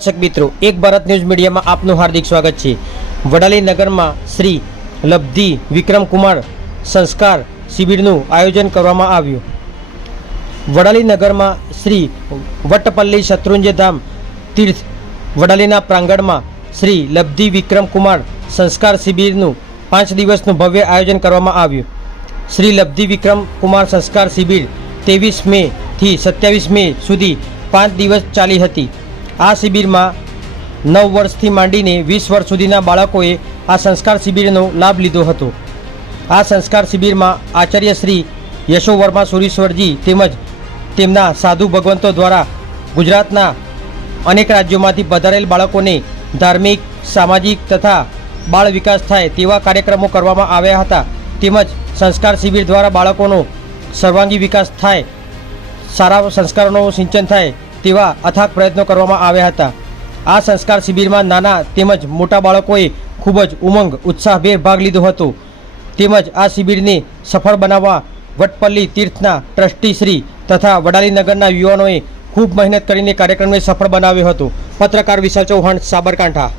દર્શક મિત્રો, એક ભારત ન્યૂઝ મીડિયામાં આપનું હાર્દિક સ્વાગત છે. વડાલી નગરમાં શ્રી લબ્ધિ વિક્રમકુમાર સંસ્કાર શિબિરનું આયોજન કરવામાં આવ્યું. વડાલી નગરમાં શ્રી વટપલ્લી શત્રુંજય ધામ તીર્થ વડાલીના પ્રાંગણમાં શ્રી લબ્ધિ વિક્રમકુમાર સંસ્કાર શિબિરનું પાંચ દિવસનું ભવ્ય આયોજન કરવામાં આવ્યું. શ્રી લબ્ધિ વિક્રમકુમાર સંસ્કાર શિબિર ત્રેવીસ મેથી સત્યાવીસ મે સુધી પાંચ દિવસ ચાલી હતી. આ શિબિરમાં નવ વર્ષથી માંડીને વીસ વર્ષ સુધીના બાળકોએ આ સંસ્કાર શિબિરનો લાભ લીધો હતો. આ સંસ્કાર શિબિરમાં આચાર્ય શ્રી યશો વર્મા સુરીશ્વરજી તેમજ તેમના સાધુ ભગવંતો દ્વારા ગુજરાતના અનેક રાજ્યોમાંથી પધારેલ બાળકોને ધાર્મિક, સામાજિક તથા બાળ વિકાસ થાય તેવા કાર્યક્રમો કરવામાં આવ્યા હતા. તેમજ સંસ્કાર શિબિર દ્વારા બાળકોનો સર્વાંગી વિકાસ થાય, સારા સંસ્કારોનું સિંચન થાય તેવા અથાગ પ્રયત્નો કરવામાં આવ્યા હતા. આ સંસ્કાર શિબિરમાં નાના તેમજ મોટા બાળકોએ ખૂબ જ ઉમંગ, ઉત્સાહભેર ભાગ લીધો હતો. તેમજ આ શિબિરને સફળ બનાવવા વટપલ્લી તીર્થના ટ્રસ્ટી શ્રી તથા વડાલીનગરના યુવાનોએ ખૂબ મહેનત કરીને કાર્યક્રમને સફળ બનાવ્યો હતો. પત્રકાર વિશાલ ચૌહાણ, સાબરકાંઠા.